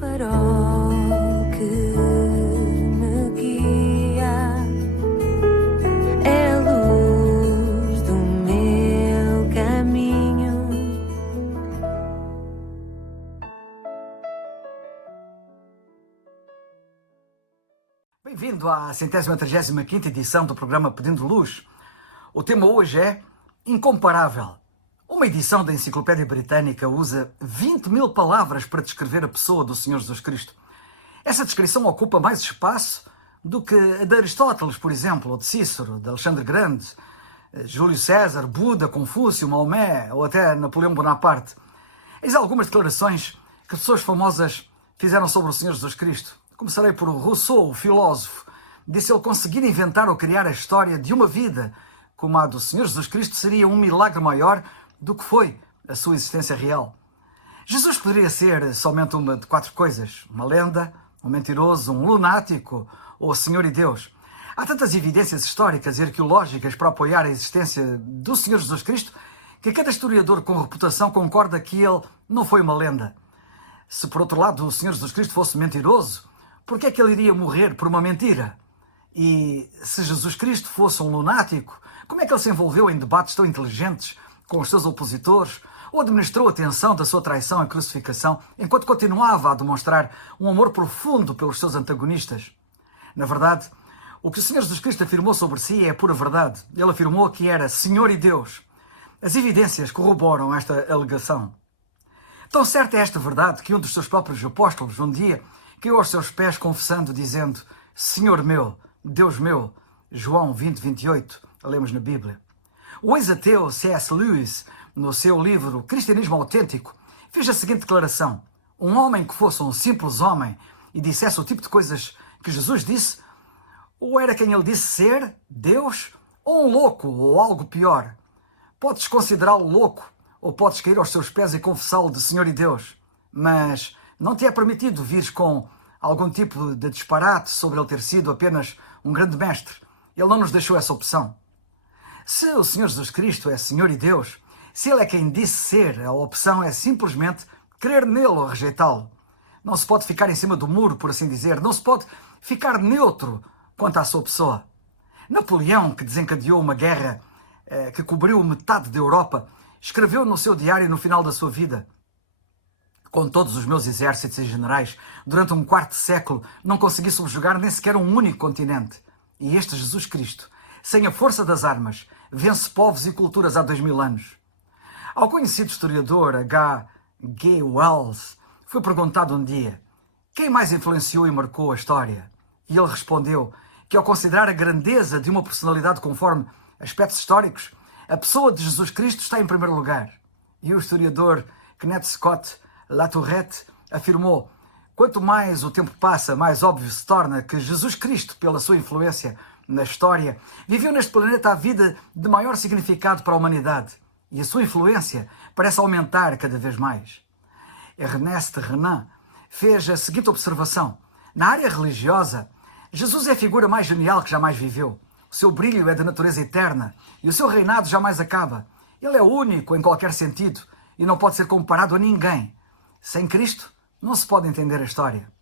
farol que me guia, é a luz do meu caminho. Bem-vindo à 135ª edição do programa Pedindo Luz. O tema hoje é Incomparável. Uma edição da Enciclopédia Britânica usa 20.000 palavras para descrever a pessoa do Senhor Jesus Cristo. Essa descrição ocupa mais espaço do que a de Aristóteles, por exemplo, ou de Cícero, de Alexandre Grande, Júlio César, Buda, Confúcio, Maomé ou até Napoleão Bonaparte. Eis algumas declarações que pessoas famosas fizeram sobre o Senhor Jesus Cristo. Começarei por Rousseau, o filósofo. Disse ele: conseguir inventar ou criar a história de uma vida como a do Senhor Jesus Cristo seria um milagre maior do que foi a sua existência real. Jesus poderia ser somente uma de 4 coisas: uma lenda, um mentiroso, um lunático ou Senhor e Deus. Há tantas evidências históricas e arqueológicas para apoiar a existência do Senhor Jesus Cristo que cada historiador com reputação concorda que ele não foi uma lenda. Se por outro lado o Senhor Jesus Cristo fosse mentiroso, por que é que ele iria morrer por uma mentira? E se Jesus Cristo fosse um lunático, como é que ele se envolveu em debates tão inteligentes com os seus opositores, ou administrou a tensão da sua traição e crucificação, enquanto continuava a demonstrar um amor profundo pelos seus antagonistas? Na verdade, o que o Senhor Jesus Cristo afirmou sobre si é a pura verdade. Ele afirmou que era Senhor e Deus. As evidências corroboram esta alegação. Tão certa é esta verdade que um dos seus próprios apóstolos, um dia, caiu aos seus pés confessando, dizendo: Senhor meu, Deus meu. João 20:28, lemos na Bíblia. O ex-ateu C.S. Lewis, no seu livro Cristianismo Autêntico, fez a seguinte declaração: um homem que fosse um simples homem e dissesse o tipo de coisas que Jesus disse, ou era quem ele disse ser, Deus, ou um louco, ou algo pior. Podes considerá-lo louco, ou podes cair aos seus pés e confessá-lo de Senhor e Deus, mas não te é permitido vires com algum tipo de disparate sobre ele ter sido apenas um grande mestre. Ele não nos deixou essa opção. Se o Senhor Jesus Cristo é Senhor e Deus, se Ele é quem disse ser, a opção é simplesmente crer nele ou rejeitá-lo. Não se pode ficar em cima do muro, por assim dizer. Não se pode ficar neutro quanto à sua pessoa. Napoleão, que desencadeou uma guerra que cobriu metade da Europa, escreveu no seu diário no final da sua vida: com todos os meus exércitos e generais, durante um quarto de século, não consegui subjugar nem sequer um único continente. E este Jesus Cristo, sem a força das armas, vence povos e culturas há 2000 anos. Ao conhecido historiador H. G. Wells, foi perguntado um dia: quem mais influenciou e marcou a história? E ele respondeu que, ao considerar a grandeza de uma personalidade conforme aspectos históricos, a pessoa de Jesus Cristo está em primeiro lugar. E o historiador Kenneth Scott Latourette afirmou: quanto mais o tempo passa, mais óbvio se torna que Jesus Cristo, pela sua influência na história, viveu neste planeta a vida de maior significado para a humanidade, e a sua influência parece aumentar cada vez mais. Ernest Renan fez a seguinte observação: na área religiosa, Jesus é a figura mais genial que jamais viveu. O seu brilho é de natureza eterna e o seu reinado jamais acaba. Ele é único em qualquer sentido e não pode ser comparado a ninguém. Sem Cristo, não se pode entender a história.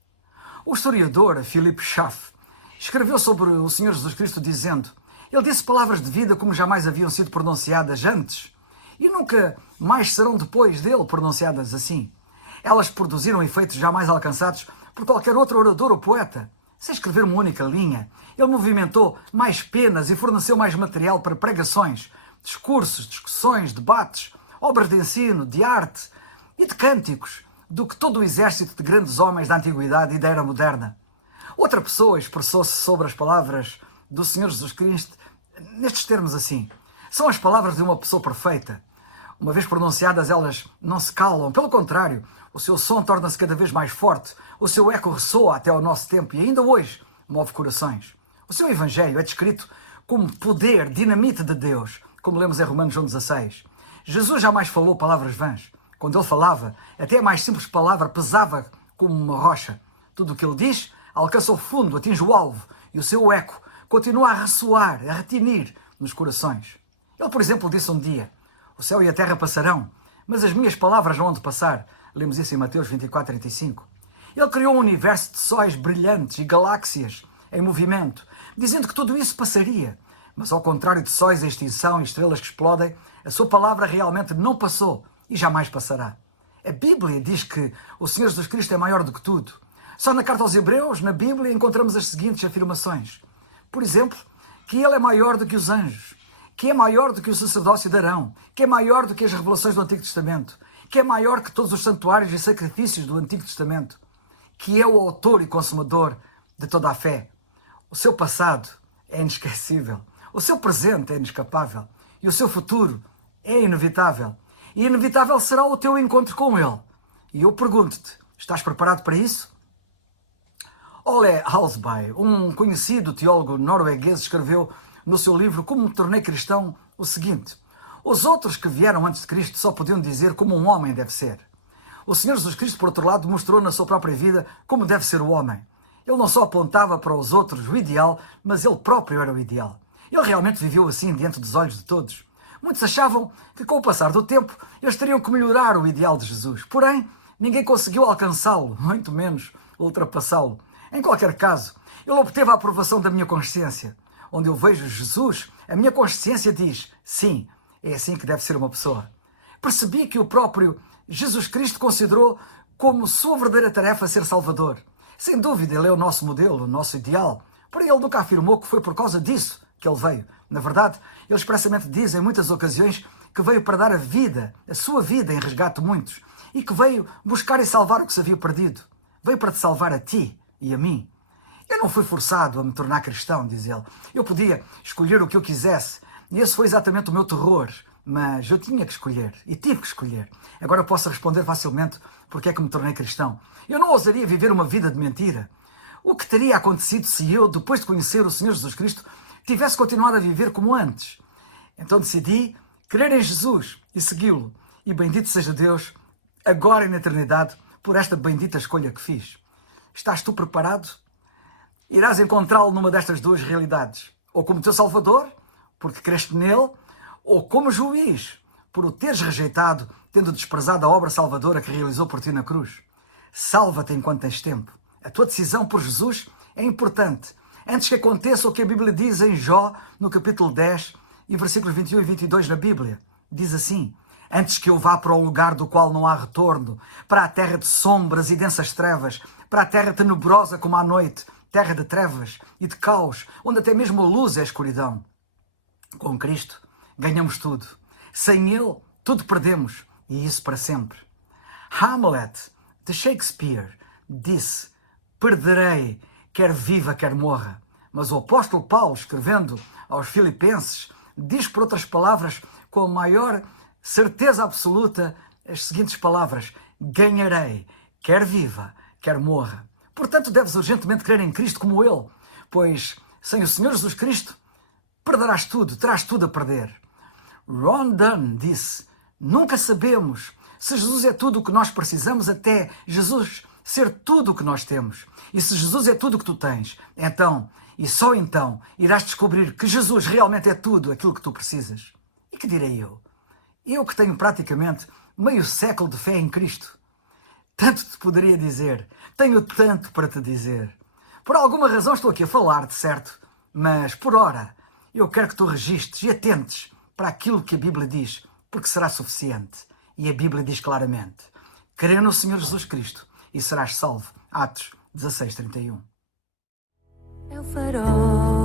O historiador Philippe Schaff escreveu sobre o Senhor Jesus Cristo dizendo: ele disse palavras de vida como jamais haviam sido pronunciadas antes e nunca mais serão depois dele pronunciadas assim. Elas produziram efeitos jamais alcançados por qualquer outro orador ou poeta. Sem escrever uma única linha, ele movimentou mais penas e forneceu mais material para pregações, discursos, discussões, debates, obras de ensino, de arte e de cânticos do que todo o exército de grandes homens da antiguidade e da era moderna. Outra pessoa expressou-se sobre as palavras do Senhor Jesus Cristo nestes termos assim: são as palavras de uma pessoa perfeita. Uma vez pronunciadas, elas não se calam. Pelo contrário, o seu som torna-se cada vez mais forte. O seu eco ressoa até ao nosso tempo e ainda hoje move corações. O seu evangelho é descrito como poder, dinamite de Deus, como lemos em Romanos 1:16. Jesus jamais falou palavras vãs. Quando ele falava, até a mais simples palavra pesava como uma rocha. Tudo o que ele diz alcança o fundo, atinge o alvo, e o seu eco continua a ressoar, a retinir nos corações. Ele, por exemplo, disse um dia: o céu e a terra passarão, mas as minhas palavras não hão de passar. Lemos isso em Mateus 24:35. Ele criou um universo de sóis brilhantes e galáxias em movimento, dizendo que tudo isso passaria. Mas ao contrário de sóis em extinção e estrelas que explodem, a sua palavra realmente não passou e jamais passará. A Bíblia diz que o Senhor Jesus Cristo é maior do que tudo. Só na carta aos Hebreus, na Bíblia, encontramos as seguintes afirmações. Por exemplo, que Ele é maior do que os anjos, que é maior do que o sacerdócio de Arão, que é maior do que as revelações do Antigo Testamento, que é maior que todos os santuários e sacrifícios do Antigo Testamento, que é o autor e consumador de toda a fé. O seu passado é inesquecível, o seu presente é inescapável e o seu futuro é inevitável. E inevitável será o teu encontro com Ele. E eu pergunto-te, estás preparado para isso? Ole Hallesby, um conhecido teólogo norueguês, escreveu no seu livro Como me tornei cristão o seguinte: os outros que vieram antes de Cristo só podiam dizer como um homem deve ser. O Senhor Jesus Cristo, por outro lado, mostrou na sua própria vida como deve ser o homem. Ele não só apontava para os outros o ideal, mas ele próprio era o ideal. Ele realmente viveu assim diante dos olhos de todos. Muitos achavam que com o passar do tempo eles teriam que melhorar o ideal de Jesus. Porém, ninguém conseguiu alcançá-lo, muito menos ultrapassá-lo. Em qualquer caso, ele obteve a aprovação da minha consciência. Onde eu vejo Jesus, a minha consciência diz, sim, é assim que deve ser uma pessoa. Percebi que o próprio Jesus Cristo considerou como sua verdadeira tarefa ser Salvador. Sem dúvida, ele é o nosso modelo, o nosso ideal. Porém, ele nunca afirmou que foi por causa disso que ele veio. Na verdade, ele expressamente diz em muitas ocasiões que veio para dar a vida, a sua vida em resgate de muitos, e que veio buscar e salvar o que se havia perdido. Veio para te salvar a ti e a mim. Eu não fui forçado a me tornar cristão, diz ele. Eu podia escolher o que eu quisesse, e esse foi exatamente o meu terror, mas eu tinha que escolher, e tive que escolher. Agora eu posso responder facilmente porque é que me tornei cristão. Eu não ousaria viver uma vida de mentira. O que teria acontecido se eu, depois de conhecer o Senhor Jesus Cristo, tivesse continuado a viver como antes? Então decidi crer em Jesus e segui-lo. E bendito seja Deus, agora e na eternidade, por esta bendita escolha que fiz. Estás tu preparado? Irás encontrá-lo numa destas duas realidades. Ou como teu Salvador, porque creste nele, ou como juiz, por o teres rejeitado, tendo desprezado a obra salvadora que realizou por ti na cruz. Salva-te enquanto tens tempo. A tua decisão por Jesus é importante. Antes que aconteça o que a Bíblia diz em Jó, no capítulo 10, e versículos 21 e 22 na Bíblia. Diz assim: antes que eu vá para o lugar do qual não há retorno, para a terra de sombras e densas trevas, para a terra tenebrosa como a noite, terra de trevas e de caos, onde até mesmo a luz é escuridão. Com Cristo ganhamos tudo. Sem Ele, tudo perdemos, e isso para sempre. Hamlet, de Shakespeare, disse: perderei, quer viva, quer morra. Mas o apóstolo Paulo, escrevendo aos Filipenses, diz, por outras palavras, com a maior certeza absoluta, as seguintes palavras: ganharei, quer viva, quer morra. Portanto, deves urgentemente crer em Cristo como Ele, pois sem o Senhor Jesus Cristo, perderás tudo, terás tudo a perder. Ron Dunn disse: nunca sabemos se Jesus é tudo o que nós precisamos até Jesus ser tudo o que nós temos. E se Jesus é tudo o que tu tens, então, e só então, irás descobrir que Jesus realmente é tudo aquilo que tu precisas. E que direi eu? Eu que tenho praticamente meio século de fé em Cristo. Tanto te poderia dizer, tenho tanto para te dizer. Por alguma razão estou aqui a falar-te, certo? Mas, por ora, eu quero que tu registres e atentes para aquilo que a Bíblia diz, porque será suficiente. E a Bíblia diz claramente: crê no Senhor Jesus Cristo e serás salvo. Atos 16:31. É o farol